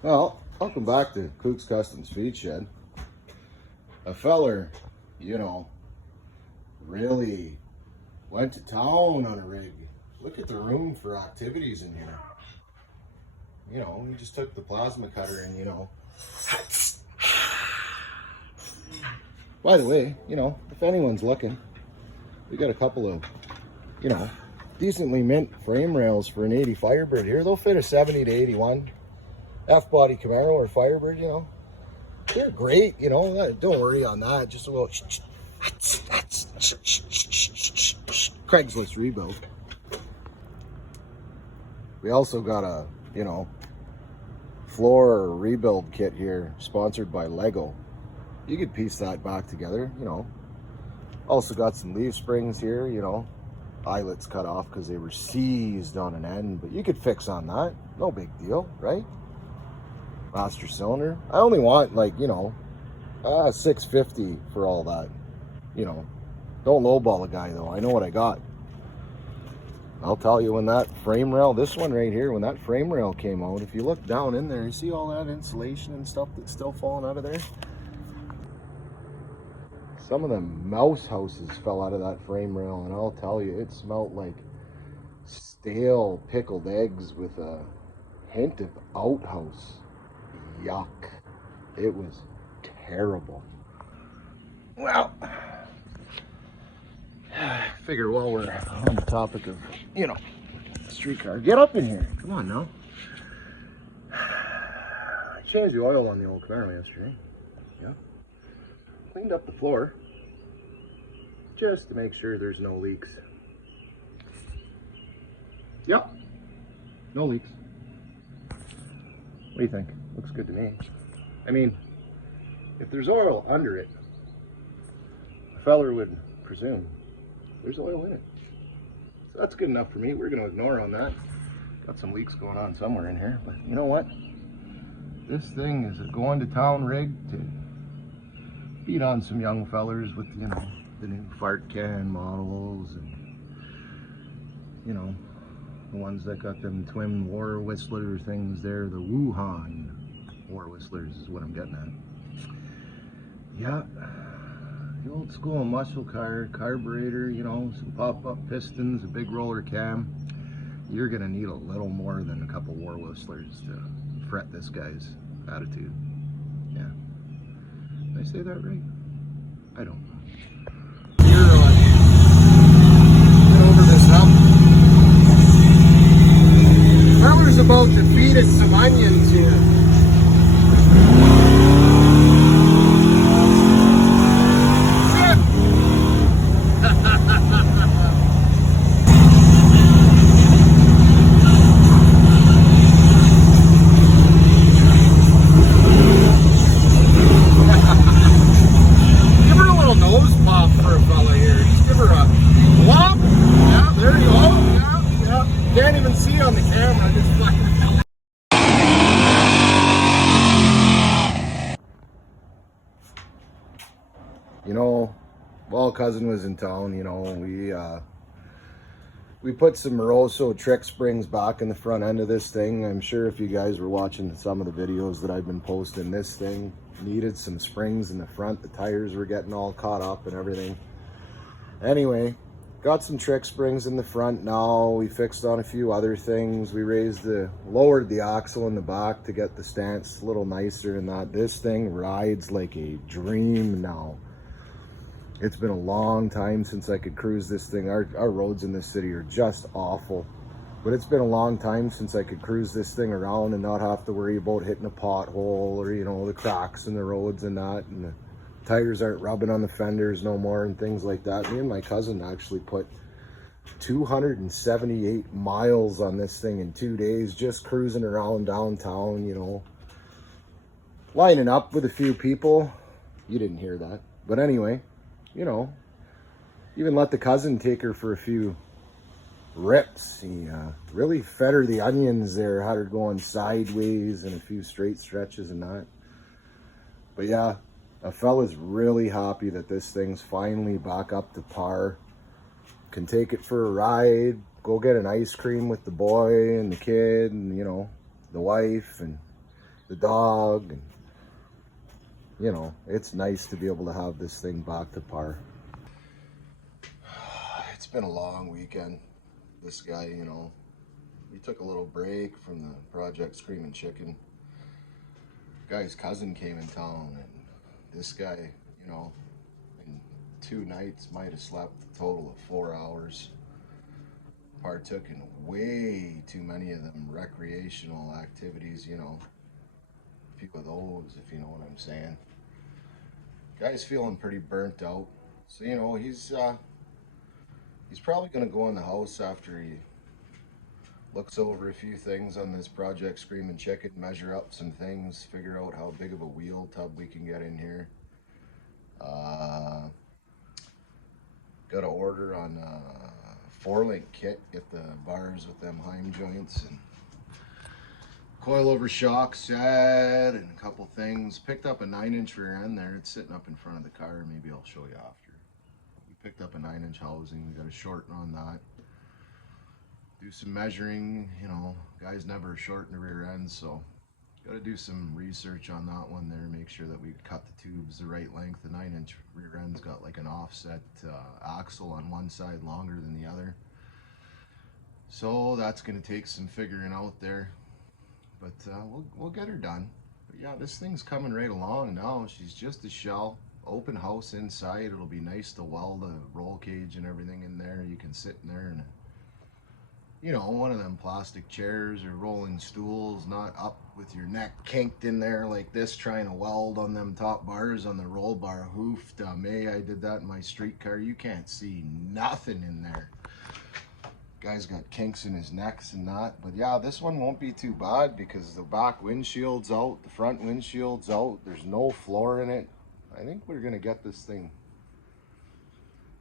Well, welcome back to Kook's Customs Feed Shed. A feller, really went to town on a rig. Look at the room for activities in here. He just took the plasma cutter and, By the way, if anyone's looking, we got a couple of, decently mint frame rails for an 80 Firebird here. They'll fit a 70 to 81 F-body Camaro or Firebird, They're great, don't worry on that. Just a little Craigslist rebuild. We also got a, floor rebuild kit here, sponsored by Lego. You could piece that back together, Also got some leaf springs here, eyelets cut off because they were seized on an end, but you could fix on that. No big deal, right? Master cylinder. I only want $650 for all that. Don't lowball a guy though. I know what I got. I'll tell you, when that frame rail, this one right here, when that frame rail came out, if you look down in there, you see all that insulation and stuff that's still falling out of there? Some of the mouse houses fell out of that frame rail, and I'll tell you, it smelled like stale pickled eggs with a hint of outhouse. Yuck. It was terrible. Well, figure while we're on the topic of, streetcar, get up in here. Come on now. I changed the oil on the old Camaro yesterday. Yeah. Cleaned up the floor just to make sure there's no leaks. Yep. No leaks. What do you think? Looks good to me. I mean, if there's oil under it, a feller would presume there's oil in it. So that's good enough for me. We're going to ignore on that. Got some leaks going on somewhere in here, but you know what? This thing is a going to town rig to beat on some young fellers with, the new fart can models and, the ones that got them twin war whistler things there, the Wuhan war whistlers is what I'm getting at. Yeah. The old school muscle car, carburetor, some pop-up pistons, a big roller cam. You're gonna need a little more than a couple war whistlers to fret this guy's attitude. Yeah. Did I say that right? I don't know. Get over this hump. Farmer's about to feed it some onions here. Can't even see on the camera, just flying. While cousin was in town, we put some Moroso trick springs back in the front end of this thing. I'm sure if you guys were watching some of the videos that I've been posting, this thing needed some springs in the front. The tires were getting all caught up and everything. Anyway, got some trick springs in the front now. We fixed on a few other things. We lowered the axle in the back to get the stance a little nicer and that. This thing rides like a dream now. It's been a long time since I could cruise this thing. Our roads in this city are just awful. But it's been a long time since I could cruise this thing around and not have to worry about hitting a pothole or, the cracks in the roads and that. And the tires aren't rubbing on the fenders no more and things like that. Me and my cousin actually put 278 miles on this thing in 2 days, just cruising around downtown, lining up with a few people. You didn't hear that. But anyway, even let the cousin take her for a few rips. He really fed her the onions there, had her going sideways and a few straight stretches and that. But yeah, a fella's really happy that this thing's finally back up to par. Can take it for a ride, go get an ice cream with the boy and the kid and, the wife, and the dog, and you know, it's nice to be able to have this thing back to par. It's been a long weekend. This guy, you know, we took a little break from the Project Screaming Chicken. Guy's cousin came in town, and this guy, you know, in 2 nights might have slept a total of 4 hours. Partook in way too many of them recreational activities, you know, a few of those, if you know what I'm saying. Guy's feeling pretty burnt out, so you know, he's probably going to go in the house after he looks over a few things on this Project Screaming Chicken, measure up some things, figure out how big of a wheel tub we can get in here. Got to order on 4-link kit, get the bars with them Heim joints, and coilover shock set, and a couple things. Picked up a 9-inch rear end there. It's sitting up in front of the car. Maybe I'll show you after. We picked up a 9-inch housing. We got to shorten on that. Do some measuring. You know, guys never shorten the rear end, so got to do some research on that one there. Make sure that we cut the tubes the right length. The 9-inch rear end's got like an offset axle on one side longer than the other. So that's going to take some figuring out there. But we'll get her done. But yeah, this thing's coming right along now. She's just a shell. Open house inside. It'll be nice to weld the roll cage and everything in there. You can sit in there and, you know, one of them plastic chairs or rolling stools, not up with your neck kinked in there like this, trying to weld on them top bars on the roll bar. Hoofed. I did that in my street car. You can't see nothing in there. Guy's got kinks in his necks and that. But yeah, this one won't be too bad because the back windshield's out, the front windshield's out. There's no floor in it. I think we're gonna get this thing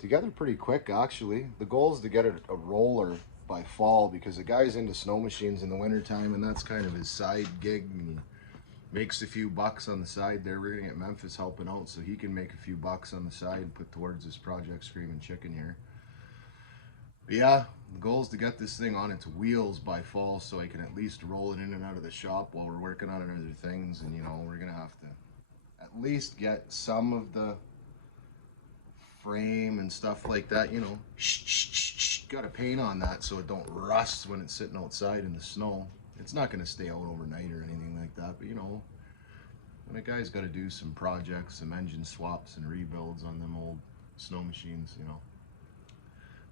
together pretty quick, actually. The goal is to get a roller by fall because the guy's into snow machines in the wintertime, and that's kind of his side gig, and he makes a few bucks on the side there. We're gonna get Memphis helping out so he can make a few bucks on the side and put towards this Project Screaming Chicken here. But yeah, the goal is to get this thing on its wheels by fall so I can at least roll it in and out of the shop while we're working on other things. And you know, we're gonna have to at least get some of the frame and stuff like that, you know, got to paint on that so it don't rust when it's sitting outside in the snow. It's not going to stay out overnight or anything like that, but you know, when a guy's got to do some projects, some engine swaps and rebuilds on them old snow machines, you know,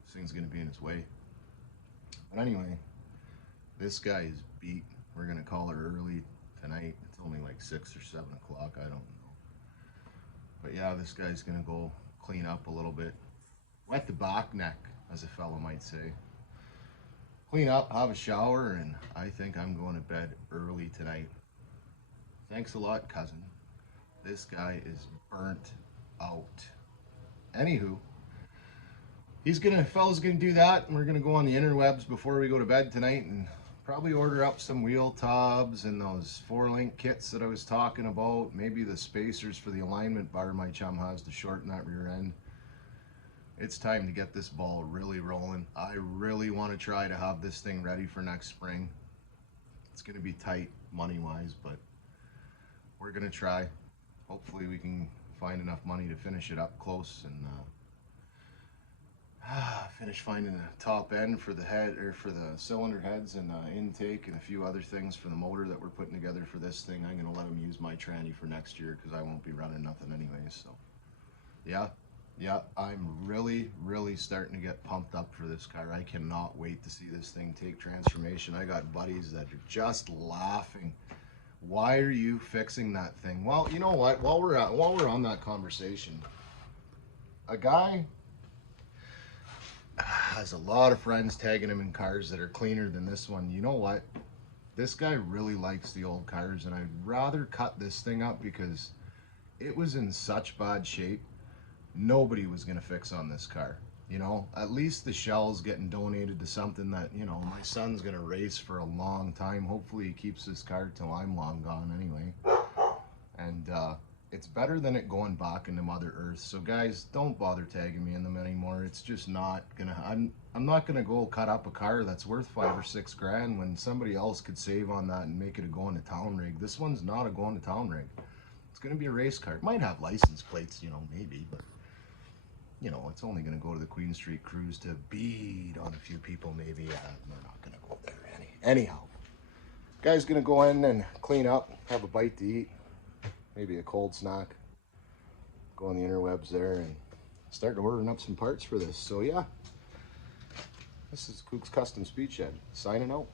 this thing's going to be in its way. But anyway, this guy is beat. We're going to call her early tonight. It's only like 6 or 7 o'clock, I don't know. But yeah, this guy's going to go clean up a little bit. Wet the back neck, as a fellow might say. Clean up, have a shower, and I think I'm going to bed early tonight. Thanks a lot, cousin. This guy is burnt out. Anywho, fella's gonna do that, and we're gonna go on the interwebs before we go to bed tonight and probably order up some wheel tubs and those 4-link kits that I was talking about. Maybe the spacers for the alignment bar my chum has to shorten that rear end. It's time to get this ball really rolling. I really want to try to have this thing ready for next spring. It's going to be tight money-wise, but we're going to try. Hopefully we can find enough money to finish it up close and finish finding a top end for the head, or for the cylinder heads and intake and a few other things for the motor that we're putting together for this thing. I'm going to let them use my tranny for next year because I won't be running nothing anyways. So yeah, I'm really starting to get pumped up for this car. I cannot wait to see this thing take transformation. I got buddies that are just laughing. Why are you fixing that thing? Well, you know what? While we're on that conversation, a guy has a lot of friends tagging him in cars that are cleaner than this one. You know what? This guy really likes the old cars, and I'd rather cut this thing up because it was in such bad shape. Nobody was going to fix on this car. You know, at least the shell's getting donated to something that, you know, my son's going to race for a long time. Hopefully he keeps this car till I'm long gone anyway. And it's better than it going back into Mother Earth. So guys, don't bother tagging me in them anymore. It's just not gonna, I'm not gonna go cut up a car that's worth 5 or 6 grand when somebody else could save on that and make it a going to town rig. This one's not a going to town rig. It's gonna be a race car. It might have license plates, you know, maybe, but you know, it's only gonna go to the Queen Street Cruise to beat on a few people maybe. We're not gonna go there anyhow. Guy's gonna go in and clean up, have a bite to eat, maybe a cold snack, go on the interwebs there and start ordering up some parts for this. So yeah, this is Kook's Custom Speed Shed, signing out.